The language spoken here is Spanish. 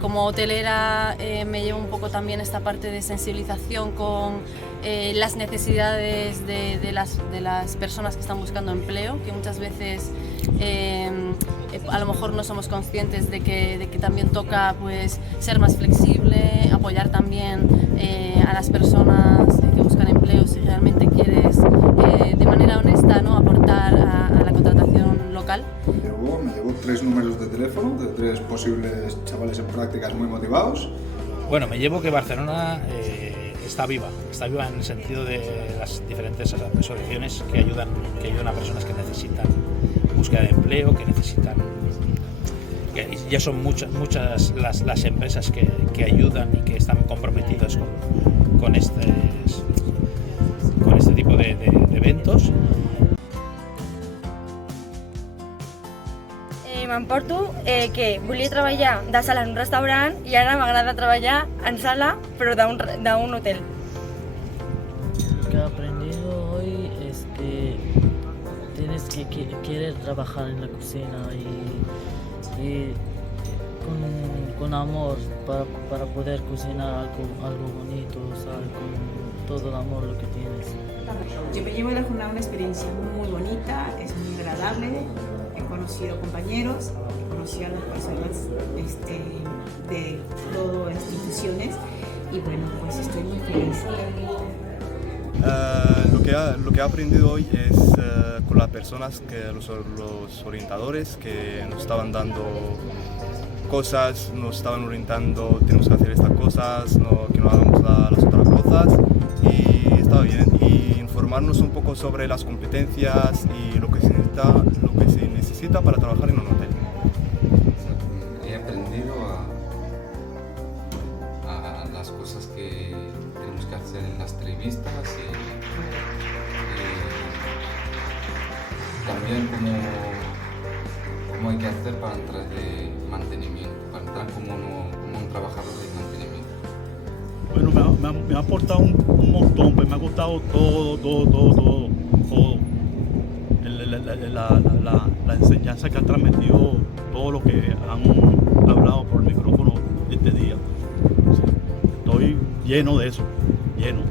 Como hotelera me llevo un poco también esta parte de sensibilización con las necesidades de las personas que están buscando empleo, que muchas veces a lo mejor no somos conscientes de que también toca pues, ser más flexible, apoyar también a las personas que buscan empleo si realmente quieres de manera honesta, ¿no? Aportar a la contratación local. Me llevo 3 números de teléfono de 3 posibles chavales en prácticas muy motivados. Bueno, me llevo que Barcelona está viva en el sentido de las diferentes asociaciones que ayudan a personas que necesitan búsqueda de empleo, que ya son muchas las empresas que ayudan y que están comprometidas con este tipo de eventos. M'emporto que volia treballar de sala en un restaurant i ara m'agrada treballar en sala però d'un hotel. Lo que he aprendido hoy es que tienes que querer trabajar en la cocina y con amor para poder cocinar algo bonito, ¿sabes? Con todo el amor lo que tienes. Yo me llevo de la jornada una experiencia muy bonita, es muy agradable. He conocido compañeros, he conocido a las personas de todas las instituciones y bueno, pues estoy muy feliz. Lo que he aprendido hoy es con las personas, los orientadores que nos estaban dando cosas, nos estaban orientando, tenemos que hacer estas cosas, que no hagamos las otras cosas, y estaba bien. Y informarnos un poco sobre las competencias y lo que se necesita para trabajar en un hotel. He aprendido a las cosas que tenemos que hacer en las entrevistas y también cómo hay que hacer para entrar de mantenimiento, para entrar como un trabajador de mantenimiento. Bueno, me ha aportado un montón, pues me ha gustado todo. La enseñanza que han transmitido, todo lo que han hablado por el micrófono este día. Estoy lleno de eso, lleno.